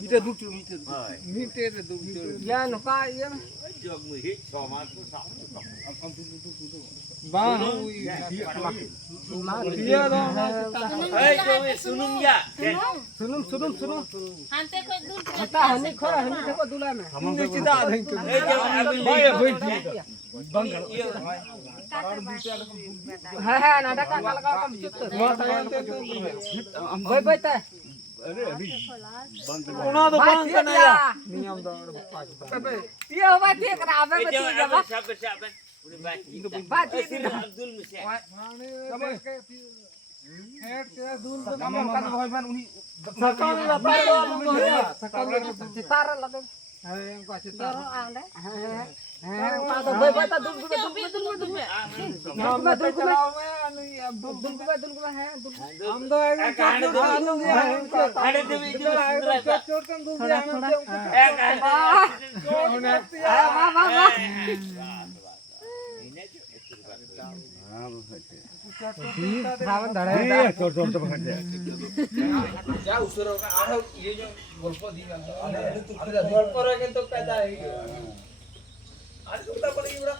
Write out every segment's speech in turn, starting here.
Mite duk tu mite duk tu. Ya no ka ya. Trường người hít cho mà cứ sợ. Bang. Dia dah. Hey, kau sunung ya. Sunum. Hante kau dul. Hanta hani khora hani theko dula me. Ini cita ada itu. Hey, kau ambil Baik baik. Bang karo. Ha nada ka kala ka kam chut. Baik ta. Una तो bang kana ya. Niam dah. Dia apa dia kenapa betul ya, Pak? Siapa? Udah baca. Baca Abdul Musa. Kamu kan hoiman uni. Sakal lapar lo ya. Sakal citara lagi. Yang kau citara anda. Pada baik ta dul. Nama dul anu ya dul hai dul. Am do Ada tu itu. चोट kan dul ya. Kawan dah. Chोट तो पकड़ जाए. क्या उसरो का आधा ये जो गल्प दी गल. गल्प रहे तो पैदा है. आज तो पता पड़ी बड़ा.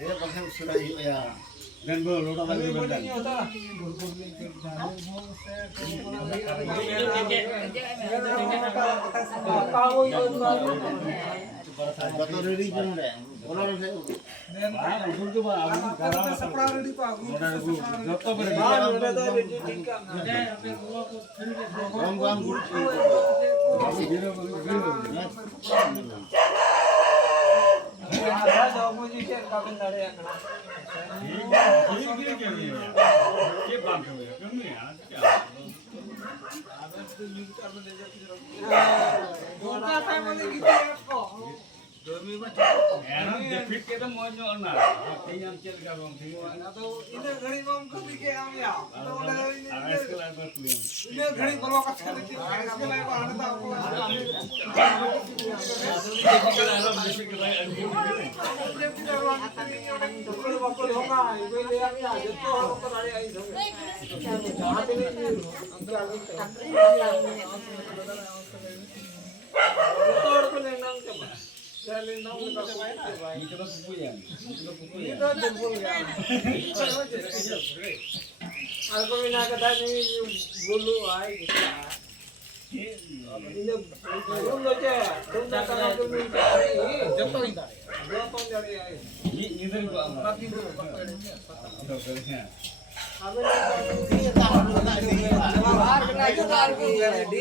Dia pakai sudah ya. Dan belum ada lagi benar. Betul ready kan deh. Kalau saya. Dan aku tu bah aku sekarang sepuluh ready pak. Jatuh ready. Bang guru. Aku bila ada opposition kami nare yang kena. ये बात है क्यों नहीं यार क्या दोनों time में कितने को गर्मी में यार डिफिट के तो मौज में ना कहीं हम चल कर रहे हैं ना तो इधर घड़ी में हम कभी के हम या तो इसके लायक बात हुई इधर घड़ी बोलो कच्चा लेकिन इसके लायक आने तो आपको Aku mina kata ni bulu ay. Ini bulu je. Tunda kana tu minta ni. Jatuh ini. Jatuh jadi ay. ये इधर को बाकी तो बाहर कना जुगाड़ की D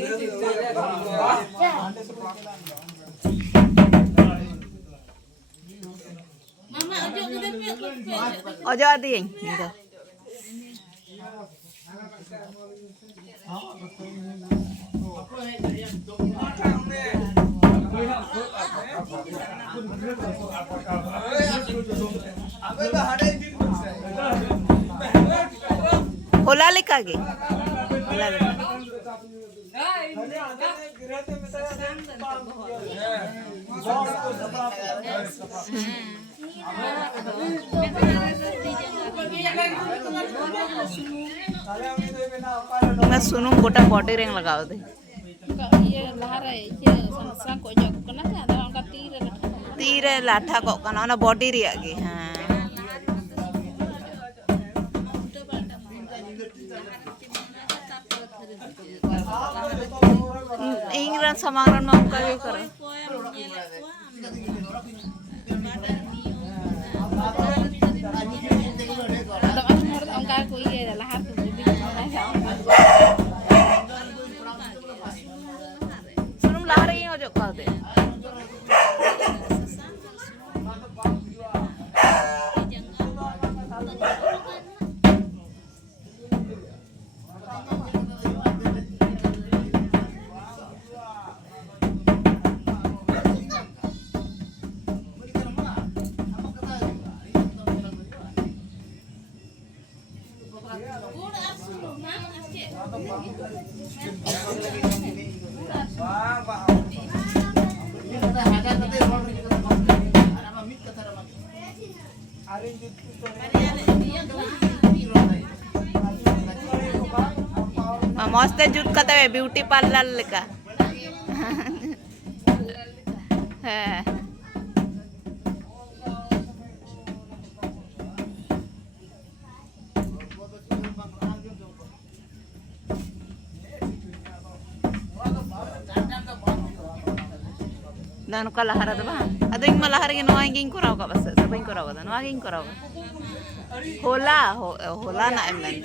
Mama ajuk kita pergi. Ojo ati gitu. Hola lekage. Hola lekage. मैं सुनूं गोटा बॉडी रिंग लगाओ दे ये लहर है ये संसा को जो करना है तो उनका तीर लाठा को कना ना बॉडी रिया गे हां इंग्रन समारन में उनका ये करो उनका कोई ये लहर तो सुनूं लहर ही हो जो कह दे Ini kata ada nanti मस्त जुट कते ब्यूटी पार्लर लेका हाँ dan nuka lahar ada bang ada yang malahar gini nuang ging kurau kak bas siapa yang kurau ada nuang ging kurau hola hola na em nanti